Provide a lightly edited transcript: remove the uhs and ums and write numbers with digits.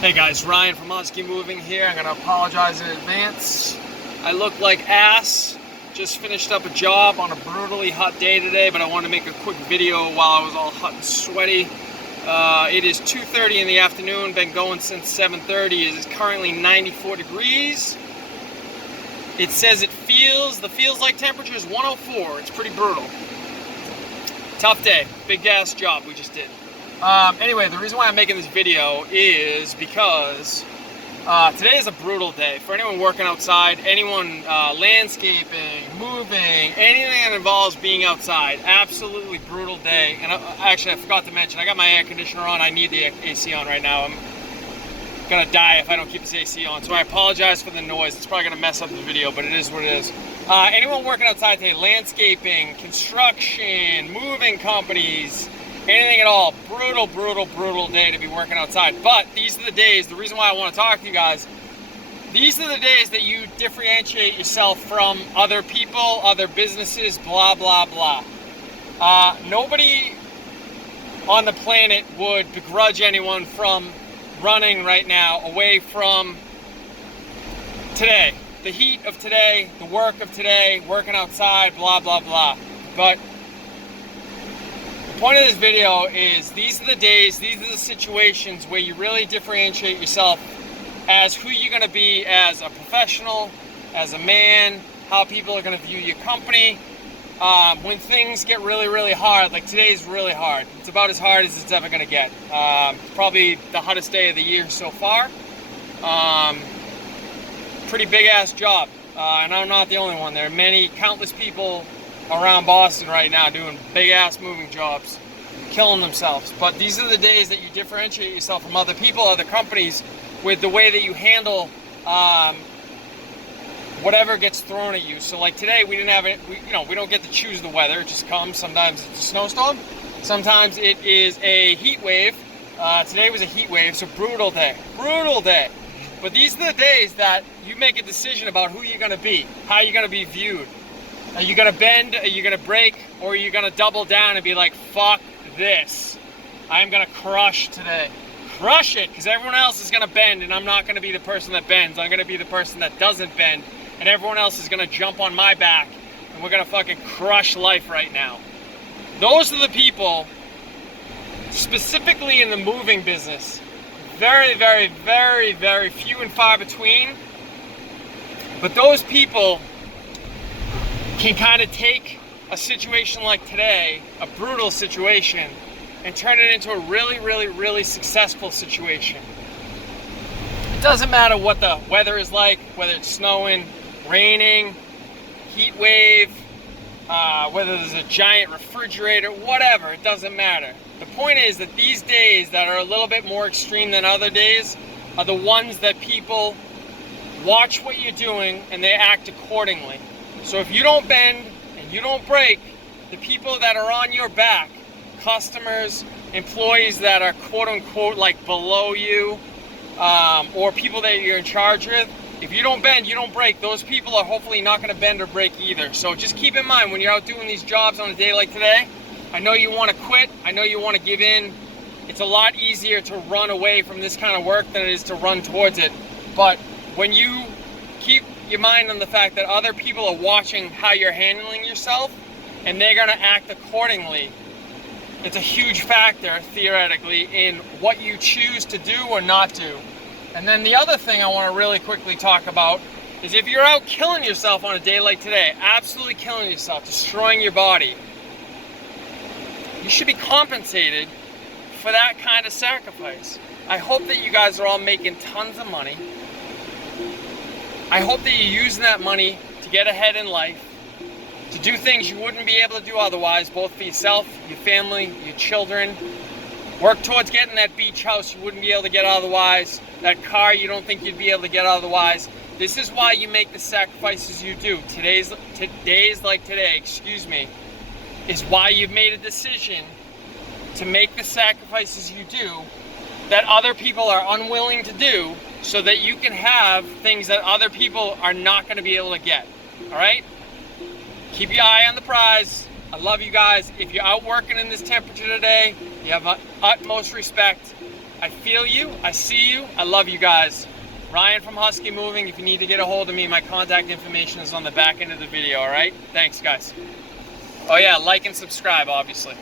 Hey guys, Ryan from Muskie Moving here. I'm gonna apologize in advance. I look like ass. Just finished up a job on a brutally hot day today, but I wanted to make a quick video while I was all hot and sweaty. It is 2:30 in the afternoon, been going since 7:30. It is currently 94 degrees. It says the feels like temperature is 104. It's pretty brutal. Tough day, big ass job we just did. Anyway, the reason why I'm making this video is because today is a brutal day. For anyone working outside, anyone landscaping, moving, anything that involves being outside, absolutely brutal day. And actually, I forgot to mention, I got my air conditioner on. I need the AC on right now. I'm gonna die if I don't keep this AC on. So I apologize for the noise. It's probably gonna mess up the video, but it is what it is. Anyone working outside today, landscaping, construction, moving companies, anything at all, brutal day to be working outside. But these are the days, the reason why I want to talk to you guys, these are the days that you differentiate yourself from other people, other businesses, blah, blah, blah. Nobody on the planet would begrudge anyone from running right now away from today. The heat of today, the work of today, working outside, blah, blah, blah. But the point of this video is these are the days, these are the situations where you really differentiate yourself as who you're going to be as a professional, as a man, how people are going to view your company. When things get really hard, like today's really hard. It's about as hard as it's ever going to get. It's probably the hottest day of the year so far. Pretty big ass job. And I'm not the only one. There are countless people around Boston right now doing big ass moving jobs, killing themselves. But these are the days that you differentiate yourself from other people, other companies, with the way that you handle whatever gets thrown at you. So like today, we didn't have it. We don't get to choose the weather. It just comes. Sometimes it's a snowstorm. Sometimes it is a heat wave. Today was a heat wave, so brutal day. But these are the days that you make a decision about who you're going to be, how you're going to be viewed. Are you going to bend, are you going to break, or are you going to double down and be like, fuck this. I'm going to crush today. Crush it, because everyone else is going to bend, and I'm not going to be the person that bends. I'm going to be the person that doesn't bend, and everyone else is going to jump on my back, and we're going to fucking crush life right now. Those are the people, specifically in the moving business, very few and far between, but those people can kind of take a situation like today, a brutal situation, and turn it into a really successful situation. It doesn't matter what the weather is like, whether it's snowing, raining, heat wave, whether there's a giant refrigerator, whatever, it doesn't matter. The point is that these days that are a little bit more extreme than other days are the ones that people watch what you're doing and they act accordingly. So if you don't bend and you don't break, the people that are on your back, customers, employees that are quote unquote like below you, or people that you're in charge with, if you don't bend, you don't break, those people are hopefully not going to bend or break either. So just keep in mind when you're out doing these jobs on a day like today, I know you want to quit, I know you want to give in. It's a lot easier to run away from this kind of work than it is to run towards it. But when you keep your mind on the fact that other people are watching how you're handling yourself and they're going to act accordingly, it's a huge factor, theoretically, in what you choose to do or not do. And then the other thing I want to really quickly talk about is if you're out killing yourself on a day like today, absolutely killing yourself, destroying your body, you should be compensated for that kind of sacrifice. I hope that you guys are all making tons of money. I hope that you're using that money to get ahead in life, to do things you wouldn't be able to do otherwise, both for yourself, your family, your children. Work towards getting that beach house you wouldn't be able to get otherwise, that car you don't think you'd be able to get otherwise. This is why you make the sacrifices you do. Days like today, is why you've made a decision to make the sacrifices you do that other people are unwilling to do, so that you can have things that other people are not going to be able to get. All right? Keep your eye on the prize. I love you guys. If you're out working in this temperature today, you have my utmost respect. I feel you. I see you. I love you guys. Ryan from Husky Moving. If you need to get a hold of me, my contact information is on the back end of the video, all right? Thanks, guys. Oh, yeah, like and subscribe, obviously.